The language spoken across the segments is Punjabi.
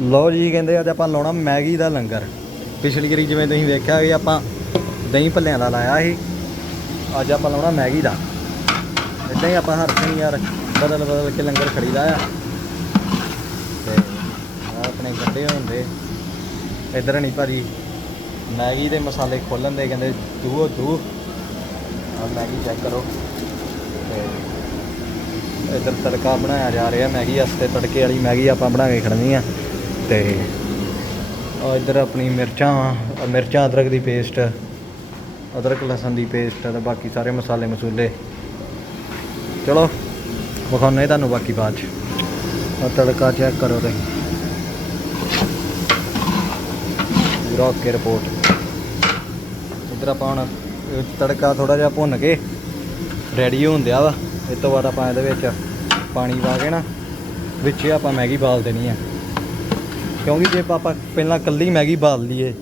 ਲਓ ਜੀ, ਕਹਿੰਦੇ ਅੱਜ ਆਪਾਂ ਲਾਉਣਾ ਮੈਗੀ ਦਾ ਲੰਗਰ। ਪਿਛਲੀ ਵਾਰੀ ਜਿਵੇਂ ਤੁਸੀਂ ਵੇਖਿਆ ਕਿ ਆਪਾਂ ਦਹੀਂ ਭੱਲਿਆਂ ਦਾ ਲਾਇਆ ਸੀ, ਅੱਜ ਆਪਾਂ ਲਾਉਣਾ ਮੈਗੀ ਦਾ। ਇਦਾਂ ਹੀ ਆਪਾਂ ਹਰ ਦਿਨ ਯਾਰ ਬਦਲ ਬਦਲ ਕੇ ਲੰਗਰ ਖੜੀਦਾ ਆ। ਤੇ ਆਪਣੇ ਗੱਡੇ ਹੁੰਦੇ, ਇਧਰ ਨਹੀਂ ਭਾਜੀ, ਮੈਗੀ ਦੇ ਮਸਾਲੇ ਖੋਲਣ ਦੇ ਕਹਿੰਦੇ ਦੂਓ ਦੂ ਆ ਮੈਗੀ ਚੈੱਕ ਕਰੋ। ਤੇ ਇਧਰ ਤੜਕਾ ਬਣਾਇਆ ਜਾ ਰਿਹਾ ਮੈਗੀ ਵਾਸਤੇ, ਤੜਕੇ ਵਾਲੀ ਮੈਗੀ ਆਪਾਂ ਬਣਾ ਕੇ ਖੜਨੀ ਆ। ਤੇ ਆ ਇਧਰ ਆਪਣੀ ਮਿਰਚਾਂ ਆਹ ਮਿਰਚਾਂ, ਅਦਰਕ ਦੀ ਪੇਸਟ ਅਦਰਕ, ਲਸਣ ਦੀ ਪੇਸਟ ਤੇ ਬਾਕੀ ਸਾਰੇ ਮਸਾਲੇ ਮਸੂਲੇ। ਚਲੋ, ਵਿਖਾਉਂਦੇ ਤੁਹਾਨੂੰ ਬਾਕੀ ਬਾਅਦ ਚ। ਆ ਤੜਕਾ ਚੈੱਕ ਕਰੋ ਤੁਸੀਂ। ਪੂਰਾ ਓਕੇ ਰਿਪੋਰਟ ਇਧਰ ਆਪਾਂ ਹੁਣ ਤੜਕਾ ਥੋੜਾ ਜਿਹਾ ਭੁੰਨ ਕੇ ਰੈਡੀ ਹੋਣ ਦਿਆ ਵਾ। ਇਸ ਤੋਂ ਬਾਅਦ ਆਪਾਂ ਇਹਦੇ ਵਿੱਚ ਪਾਣੀ ਪਾ ਕੇ ਨਾ, ਵਿੱਚ ਹੀ ਆਪਾਂ ਮੈਗੀ ਬਾਲ ਦੇਣੀ ਆ। ਕਿਉਂਕਿ ਜੇ ਆਪਾਂ ਪਹਿਲਾਂ ਕੱਲੀ ਮੈਗੀ ਬਾਲ ਲਈਏ,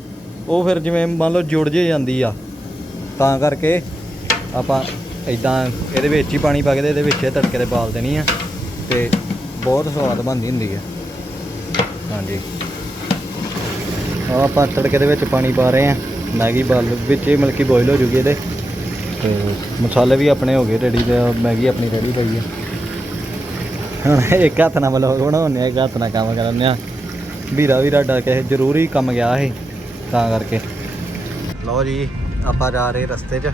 ਉਹ ਫਿਰ ਜਿਵੇਂ ਮੰਨ ਲਓ ਜੁੜ ਜੇ ਜਾਂਦੀ ਆ, ਤਾਂ ਕਰਕੇ ਆਪਾਂ ਇਦਾਂ ਇਹਦੇ ਵਿੱਚ ਹੀ ਪਾਣੀ ਪਾ ਕੇ ਇਹਦੇ ਵਿੱਚ ਹੀ ਤੜਕੇ ਦੇ ਬਾਲ ਦੇਣੀ ਆ ਤੇ ਬਹੁਤ ਸਵਾਦ ਬਣਦੀ ਹੁੰਦੀ ਆ। ਹਾਂਜੀ। ਆਹ ਆਪਾਂ ਤੜਕੇ ਦੇ ਵਿੱਚ ਪਾਣੀ ਪਾ ਰਹੇ ਆ, ਮੈਗੀ ਬਾਲ ਵਿੱਚ ਹੀ ਮਤਲਬ ਕਿ ਬੋਇਲ ਹੋ ਜੂਗੀ ਇਹਦੇ। ਤੇ ਮਸਾਲੇ ਵੀ ਆਪਣੇ ਹੋ ਗਏ ਰੈਡੀ ਤੇ ਮੈਗੀ ਆਪਣੀ ਰੈਡੀ ਪਈ ਆ। ਹੁਣ ਇੱਕ ਹੱਥ ਨਾਲ ਵਲੋਗ ਬਣਾਉਂਦੇ ਆ, ਇੱਕ ਹੱਥ ਨਾਲ ਕੰਮ ਕਰਨੇ ਆ। ਵੀਰਾ ਵੀ ਸਾਡਾ ਕਿਸੇ ਜ਼ਰੂਰੀ ਕੰਮ ਗਿਆ ਸੀ ਤਾਂ ਕਰਕੇ। ਲਓ ਜੀ ਆਪਾਂ ਜਾ ਰਹੇ ਰਸਤੇ 'ਚ।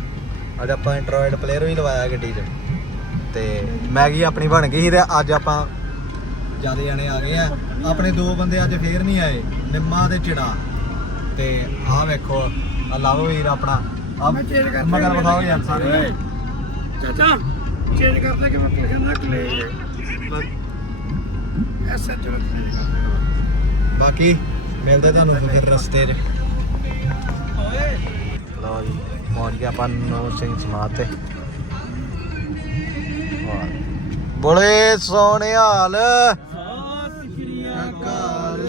ਅੱਜ ਆਪਾਂ ਐਂਡਰੋਇਡ ਪਲੇਅਰ ਵੀ ਲਵਾਇਆ ਗੱਡੀ 'ਚ। ਤੇ ਮੈਗੀ ਆਪਣੀ ਬਣ ਗਈ ਸੀ ਤੇ ਅੱਜ ਆਪਾਂ ਜ਼ਿਆਦਾ ਜਾਣੇ ਆ ਗਏ ਆ। ਆਪਣੇ ਦੋ ਬੰਦੇ ਅੱਜ ਫੇਰ ਨਹੀਂ ਆਏ ਨਿੰਮਾ ਤੇ ਚਿੜਾ। ਤੇ ਆਹ ਵੇਖੋ ਆ ਲਵ ਵੀਰ ਆਪਣਾ। ਆ ਮਗਰ ਵਿਖਾਓ ਯਾਰ ਸਾਰੇ। ਚਾਚਾ ਚੇਂਜ ਕਰਦੇ ਕਿ ਮੈਂ ਨਾ ਕਲੇ ਐਸਾ ਚਲੋ ਬਾਕੀ ਮਿਲਦੇ ਤੁਹਾਨੂੰ ਫਿਰ ਰਸਤੇ 'ਚ। ਲਓ ਜੀ ਪਹੁੰਚ ਗਿਆ ਆਪਾਂ ਨੋ ਸਿੰਘ ਸਮਾਧ ਤੇ। ਵਾਹ। ਬੋਲੇ ਸੋਹਣੇ ਹਾਲ। ਅਕਾਲ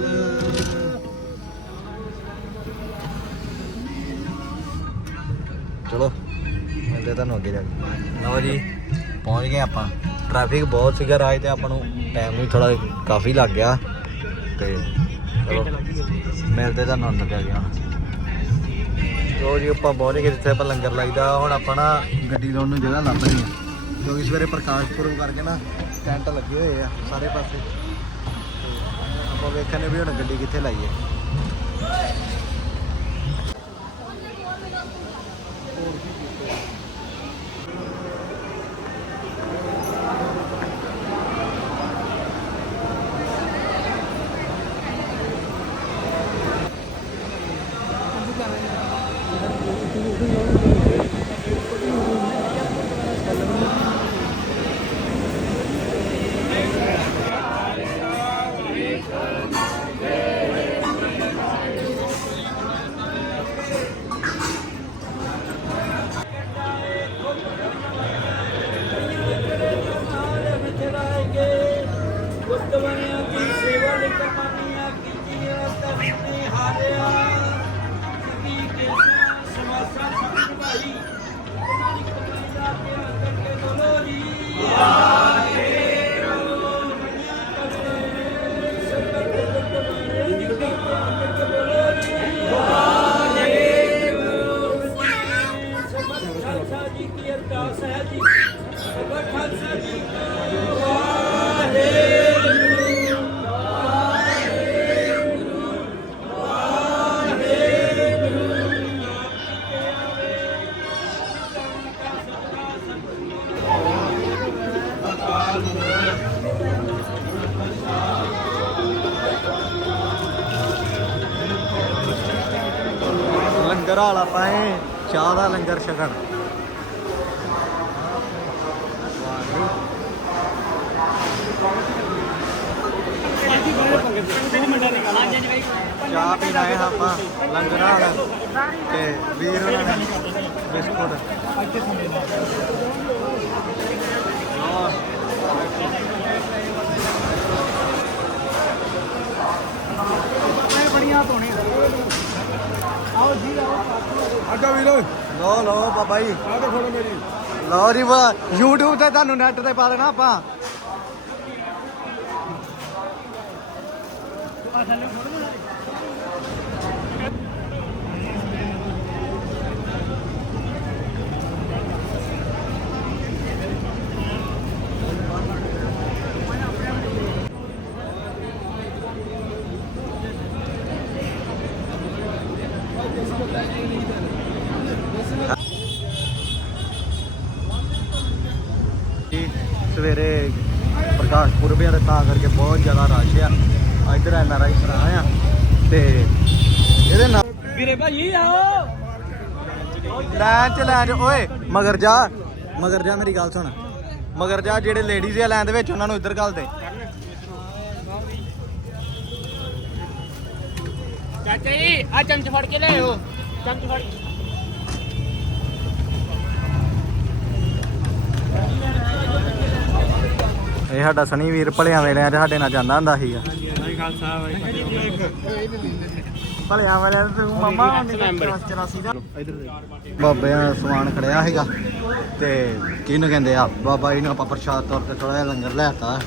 ਚਲੋ ਮਿਲਦੇ ਤੁਹਾਨੂੰ ਅੱਗੇ ਜਾ ਕੇ। ਲਓ ਜੀ ਪਹੁੰਚ ਗਏ ਆਪਾਂ। ਟ੍ਰੈਫਿਕ ਬਹੁਤ ਸੀਗਾ ਰਾਜ ਤੇ ਆਪਾਂ ਨੂੰ ਟਾਈਮ ਵੀ ਥੋੜਾ ਕਾਫੀ ਲੱਗ ਗਿਆ। ਤੇ ਚਲੋ ਮਿਲਦੇ ਤੁਹਾਨੂੰ ਅੰਦਰ ਜਾ ਕੇ ਲੋ ਜੀ, ਆਪਾਂ ਪਹੁੰਚ ਗਏ ਜਿੱਥੇ ਆਪਾਂ ਲੰਗਰ ਲਾਈਦਾ ਹੁਣ ਆਪਾਂ ਨਾ ਗੱਡੀ ਲਾਉਣ ਨੂੰ ਜਗ੍ਹਾ ਲੱਭ ਰਹੀ ਆ ਕਿਉਂਕਿ ਸਵੇਰੇ ਪ੍ਰਕਾਸ਼ ਪੁਰਬ ਕਰਕੇ ਨਾ ਟੈਂਟ ਲੱਗੇ ਹੋਏ ਆ ਸਾਰੇ ਪਾਸੇ। ਆਪਾਂ ਵੇਖਣੇ ਵੀ ਹੁਣ ਗੱਡੀ ਕਿੱਥੇ ਲਾਈਏ ਲੰਗਰ ਵਾਲਾ ਪਾਏ ਚਾਹ ਦਾ ਲੰਗਰ ਛਕਣ। ਚਾਹ ਪੀ ਆਏ ਹਾਂ ਆਪਾਂ, ਲੰਗਰ ਵਾਲਾ ਤੇ ਵੀਰ ਉਹਨਾਂ ਨੇ ਬਿਸਕੁਟ। ਬੜੀਆਂ ਧੋਣੇ ਆਓ ਜੀ ਆਓ ਅੱਗਾ ਵੀਰੋ ਲੋ ਲੋ ਬਾਬਾ ਜੀ। ਆਹ ਤੇ ਫੋਟੋ ਮੇਰੀ ਲਓ ਜੀ ਵਾ YouTube ਤੇ ਤੁਹਾਨੂੰ ਨੈਟ ਤੇ ਪਾ ਦੇਣਾ ਆਪਾਂ। ਜੀ ਸਵੇਰੇ ਪ੍ਰਕਾਸ਼ ਪੁਰਬ ਆ ਤੇ ਤਾਂ ਕਰਕੇ ਬਹੁਤ ਜ਼ਿਆਦਾ ਰਸ਼ ਆ। ਇੱਧਰ ਐਨ ਆਰ ਆਈ ਭਰਾ ਆ ਤੇ ਇਹਦੇ ਨਾਲ ਵੀਰੇ ਭਾਜੀ ਆਓ। ਲੈਣ ਚ ਲੈਣ ਚ ਓਏ ਮਗਰ ਜਾ ਮਗਰ ਜਾ ਮੇਰੀ ਗੱਲ ਸੁਣ। ਮਗਰ ਜਾ ਜਿਹੜੇ ਲੇਡੀਜ਼ ਆ ਲੈਣ ਦੇ ਵਿੱਚ ਉਹਨਾਂ ਨੂੰ ਇੱਧਰ ਘੱਲ ਦੇ। ਚਾਚਾ ਜੀ ਆ ਚਮਚ ਫੜ ਕੇ ਲਿਆਓ ਚਮਚ ਫੜ ਇਹ ਸਾਡਾ ਸਨੀ ਵੀਰ ਭਲਿਆਂ ਵੇਲਿਆਂ 'ਚ ਸਾਡੇ ਨਾਲ ਜਾਂਦਾ ਹੁੰਦਾ ਸੀਗਾ। ਭਲਿਆਂ ਵੇਲਿਆਂ 'ਚ ਤੂੰ ਮਾਮਾ ਹੁੰਦੀ 84 ਦਾ ਬਾਬੇ ਦਾ ਸਮਾਨ ਖੜਿਆ ਸੀਗਾ ਤੇ ਕਿਹਨੂੰ ਕਹਿੰਦੇ ਆ? ਬਾਬਾ ਜੀ ਨੂੰ ਆਪਾਂ ਪ੍ਰਸ਼ਾਦ ਤੌਰ ਤੇ ਥੋੜਾ ਜਿਹਾ ਲੰਗਰ ਲੈਤਾ